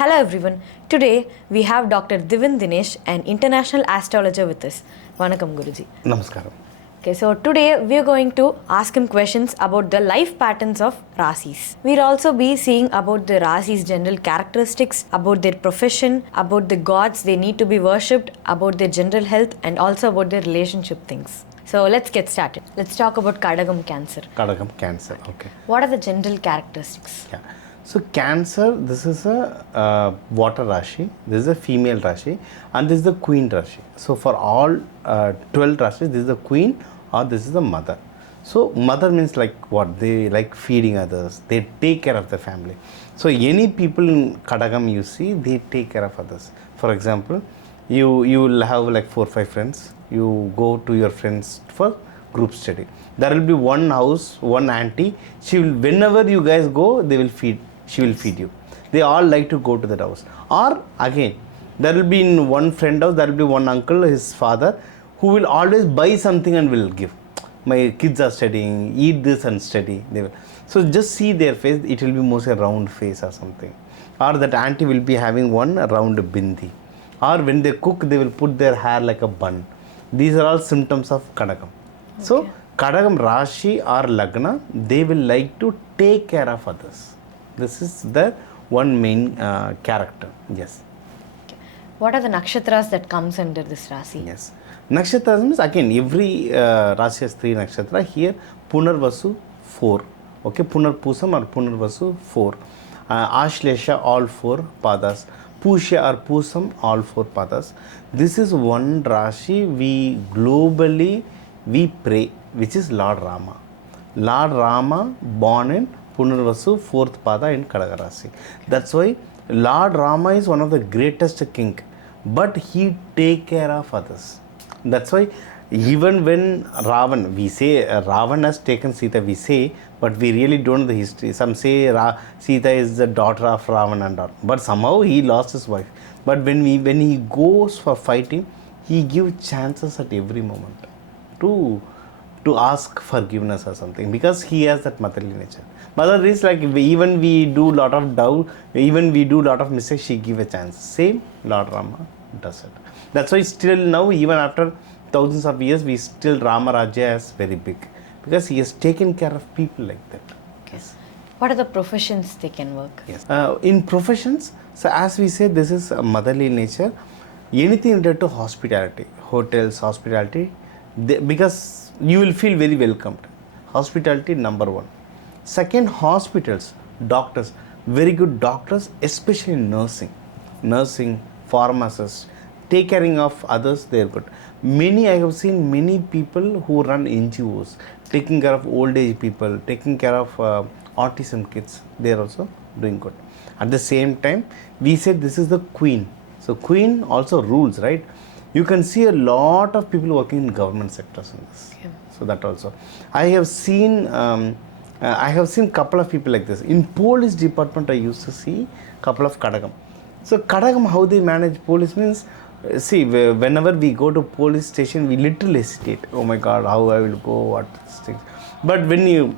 Hello everyone. Today we have Dr. Divin Dinesh, an international astrologer with us. Vanakkam Guruji. Namaskaram. Okay, so today we are going to ask him questions about the life patterns of Rasis. We'll also be seeing about the Rasis' general characteristics, about their profession, about the gods they need to be worshipped, about their general health, and also about their relationship things. So let's get started. Let's talk about Kadagam Cancer. Kadagam Cancer, okay. What are the general characteristics? Yeah. So Cancer, this is a water Rashi, this is a female Rashi, and this is the Queen Rashi. So for all 12 Rashis, this is the Queen or this is the Mother. So Mother means like what? They like feeding others, they take care of the family. So any people in Kadagam you see, they take care of others. For example, you will have like 4 or 5 friends, you go to your friends for group study. There will be one house, one auntie, she will, whenever you guys go, they will feed. She will feed you. They all like to go to that house. Or again, there will be in one friend house, there will be one uncle, his father, who will always buy something and will give. My kids are studying, eat this and study. They will. So just see their face, it will be mostly a round face or something. Or that auntie will be having one round bindi. Or when they cook, they will put their hair like a bun. These are all symptoms of Kadagam. Okay. So Kadagam Rashi or Lagna, they will like to take care of others. This is the one main character. Yes. Okay. What are the nakshatras that comes under this Rasi? Yes. Nakshatras means again every Rasi has 3 nakshatra. Here Punarvasu 4. Okay, Punarpusam or Punarvasu 4. Ashlesha all 4 padas. Pushya or Pusam all 4 padas. This is one Rashi we globally we pray, which is Lord Rama. Lord Rama born in Punarvasu 4th pada in Kadaga Rasi. That's why Lord Rama is one of the greatest king, but he take care of others. That's why even when Ravan, we say Ravan has taken Sita, we say, but we really don't know the history. Some say Sita is the daughter of Ravan and all, but somehow he lost his wife. But when he goes for fighting, he gives chances at every moment to ask forgiveness or something, because he has that motherly nature. Mother is like, even we do lot of doubt, even we do lot of mistakes, she give a chance. Same Lord Rama does it. That's why still now, even after thousands of years, we still Rama Rajya is very big, because he has taken care of people like that. Okay. Yes. What are the professions they can work? Yes. In professions, so as we say, this is a motherly nature. Anything related to hospitality, hotels, hospitality, because you will feel very welcomed. Hospitality number 1. Second, hospitals, doctors, very good doctors, especially nursing, pharmacists, take caring of others, they are good. I have seen many people who run NGOs, taking care of old age people, taking care of autism kids, they are also doing good. At the same time, we said this is the Queen. So Queen also rules, right? You can see a lot of people working in government sectors in this. Okay. So that also. I have seen couple of people like this. In police department, I used to see couple of Kadagam. So Kadagam, how they manage police means, see, whenever we go to police station, we literally hesitate. Oh my God, how I will go, what things. But when you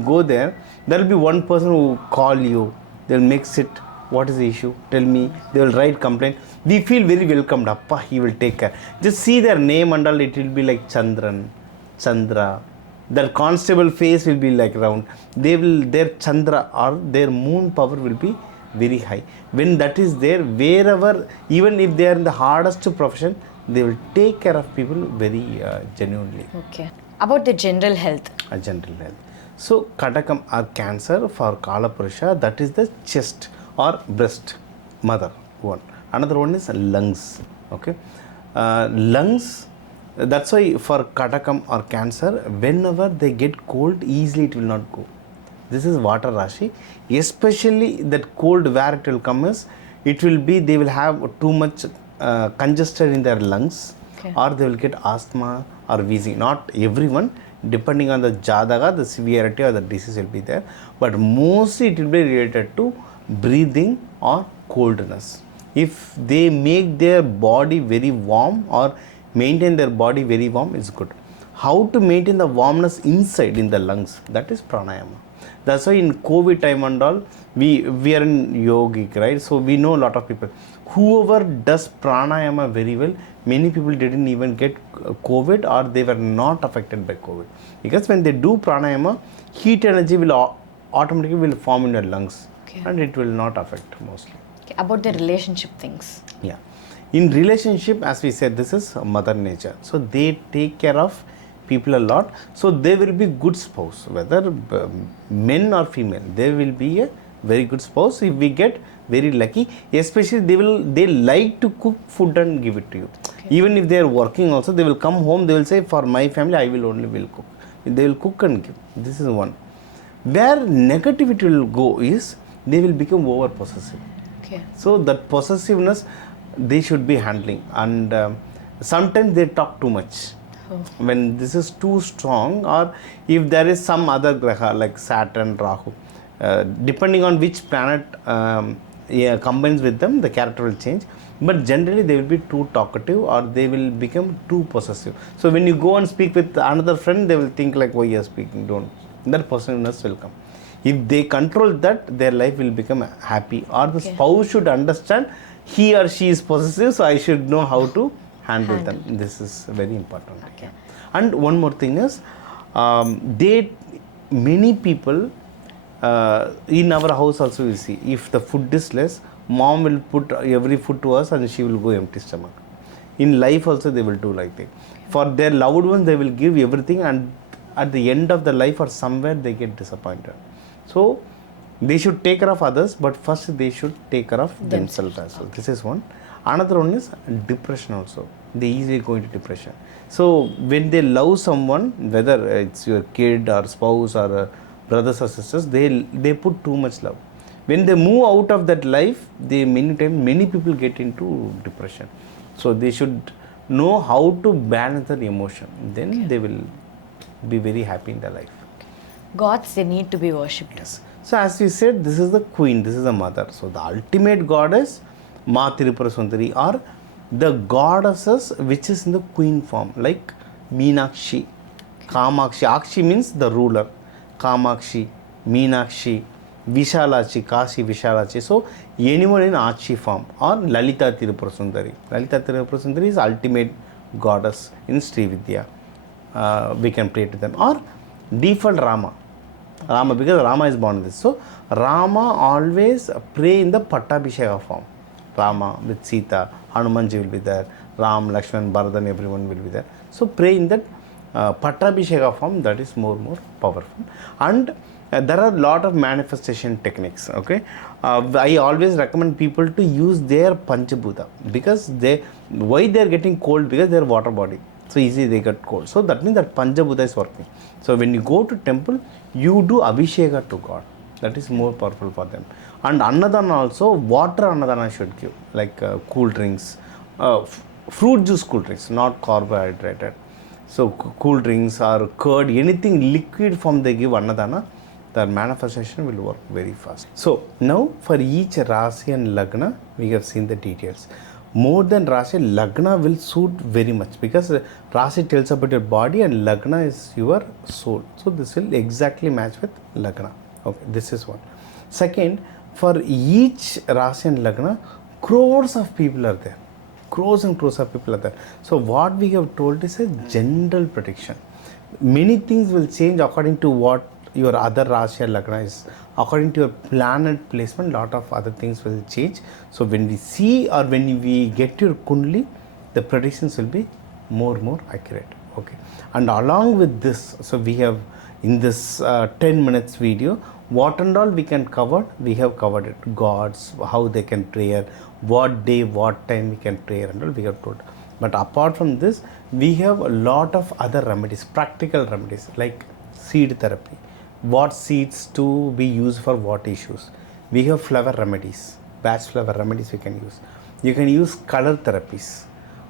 go there will be one person who call you, they'll make sit, what is the issue, tell me, they will write complaint. We feel very welcomed, Appa, he will take care. Just see their name and all, it will be like Chandra. Their constable face will be like round. Their Chandra or their moon power will be very high. When that is there, wherever, even if they are in the hardest profession, they will take care of people very genuinely. Okay. About the general health. General health. So Kadagam or Cancer for Kalapurusha, that is the chest or breast, mother one. Another one is lungs. Okay. Lungs. That's why for Kadagam or Cancer, whenever they get cold, easily it will not go. This is water Rashi. Especially that cold, where it will come is, it will be, they will have too much congested in their lungs, okay, or they will get asthma or wheezing. Not everyone, depending on the Jadaga, the severity or the disease will be there. But mostly it will be related to breathing or coldness. If they make their body very warm or maintain their body very warm, is good. How to maintain the warmness inside in the lungs? That is pranayama. That's why in COVID time and all, we are in yogic, right? So we know a lot of people. Whoever does pranayama very well, many people didn't even get COVID, or they were not affected by COVID. Because when they do pranayama, heat energy will automatically will form in your lungs, and it will not affect mostly. Okay, about the relationship things. Yeah. In relationship, as we said, this is mother nature. So they take care of people a lot. So they will be good spouse, whether men or female. They will be a very good spouse if we get very lucky. Especially they like to cook food and give it to you. Okay. Even if they are working also, they will come home. They will say, for my family, I will cook. They will cook and give. This is one. Where negativity will go is they will become over possessive. Okay. So that possessiveness they should be handling, and sometimes they talk too much. When this is too strong, or if there is some other graha like Saturn, Rahu, depending on which planet combines with them, the character will change. But generally they will be too talkative, or they will become too possessive. So when you go and speak with another friend, they will think like, why you are speaking, don't. That possessiveness will come. If they control that, their life will become happy, or the spouse should understand he or she is possessive, so I should know how to handle them. This is very important. Okay. And one more thing is, many people in our house also we see, if the food is less, mom will put every food to us and she will go empty stomach. In life also they will do like that. For their loved ones they will give everything, and at the end of the life or somewhere they get disappointed. So they should take care of others, but first they should take care of themselves as well. This is one. Another one is depression also. They easily go into depression. So when they love someone, whether it's your kid or spouse or brothers or sisters, they put too much love. When they move out of that life, many people get into depression. So they should know how to balance their emotion. Then they will be very happy in their life. Gods, they need to be worshipped. Yes. So as we said, this is the queen, this is the mother. So the ultimate goddess, Ma Tirupura Sundari, or the goddesses which is in the queen form, like Meenakshi, Kamakshi. Akshi means the ruler. Kamakshi, Meenakshi, Vishalachi, Kashi Vishalachi. So anyone in Achi form, or Lalita Tirupura Sundari. Lalita Tirupura Sundari is ultimate goddess in Sri Vidya. We can pray to them. Or default Rama, because Rama is born in this. So Rama always pray in the Pattabhisheka form. Rama with Sita, Hanumanji will be there, Ram, Lakshman, Bharadan, everyone will be there. So pray in that Pattabhisheka form, that is more powerful. And there are a lot of manifestation techniques. Okay, I always recommend people to use their Panchabhuta, because why they are getting cold? Because they are water body. So easily they get cold. So that means that Panchabhuta is working. So when you go to temple, you do Abhisheka to God. That is more powerful for them. And Annadana also, water Annadana should give, like cool drinks, fruit juice cool drinks, not carbohydrated. So cool drinks or curd, anything liquid form they give Annadana, the manifestation will work very fast. So now for each Rasi and Lagna, we have seen the details. More than Rasi, Lagna will suit very much, because Rasi tells about your body and Lagna is your soul. So this will exactly match with Lagna. Okay, this is one. Second, for each Rasi and Lagna, crores of people are there. Crores and crores of people are there. So what we have told is a general prediction. Many things will change according to what your other Rasi or Lagna is. According to your planet placement, lot of other things will change. So when we see or when we get your Kundali, the predictions will be more accurate. Okay. And along with this, so we have in this 10 minutes video, what and all we can cover, we have covered it. Gods, how they can pray, what day, what time we can pray, and all we have told. But apart from this, we have a lot of other remedies, practical remedies, like seed therapy. What seeds to be used for what issues. We have flower remedies, batch flower remedies we can use. You can use color therapies,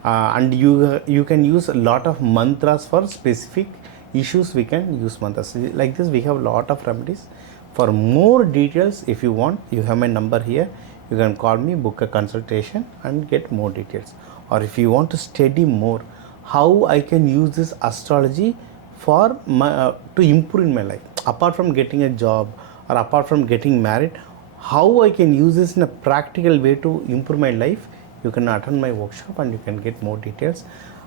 and you can use a lot of mantras for specific issues. We can use mantras like this. We have a lot of remedies. For more details, if you want, you have my number here. You can call me, book a consultation and get more details. Or if you want to study more, how I can use this astrology for to improve in my life. apart from getting a job or apart from getting married, how I can use this in a practical way to improve my life, you can attend my workshop and you can get more details.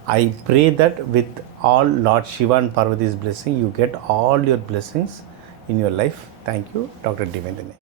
I pray that with all Lord Shiva and Parvati's blessing, you get all your blessings in your life. Thank you, Dr. Devendra.